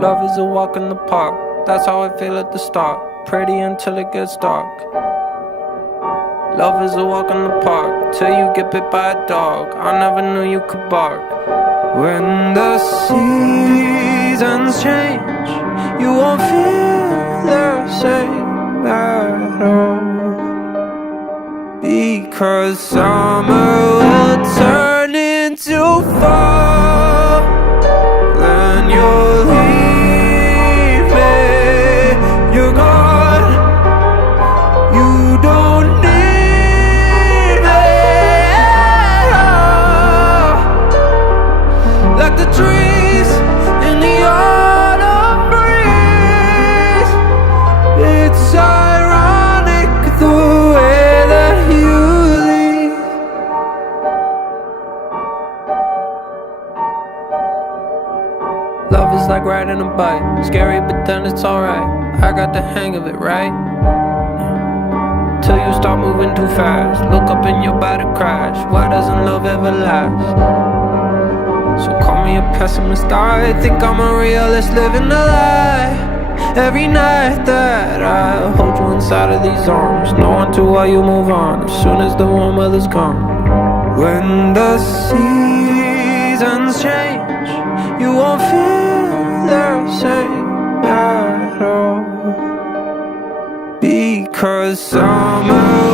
Love is a walk in the park, that's how I feel at the start. Pretty until it gets dark. Love is a walk in the park, till you get bit by a dog. I never knew you could bark. When the seasons change, you won't feel the same at all. Because summer will turn into fall, then you'll leave me. You're gone, you don't need me at all. Like the trees in the autumn breeze, it's ironic the way that you leave. Love is like riding a bike, scary but then it's alright. I got the hang of it, right? Till you start moving too fast, look up and you're about to crash. Why doesn't love ever last? So call me a pessimist, I think I'm a realist living a lie. Every night that I hold you inside of these arms, no one to why you move on as soon as the warm weather's gone. When the seasons change, you won't feel the same at all. Because summer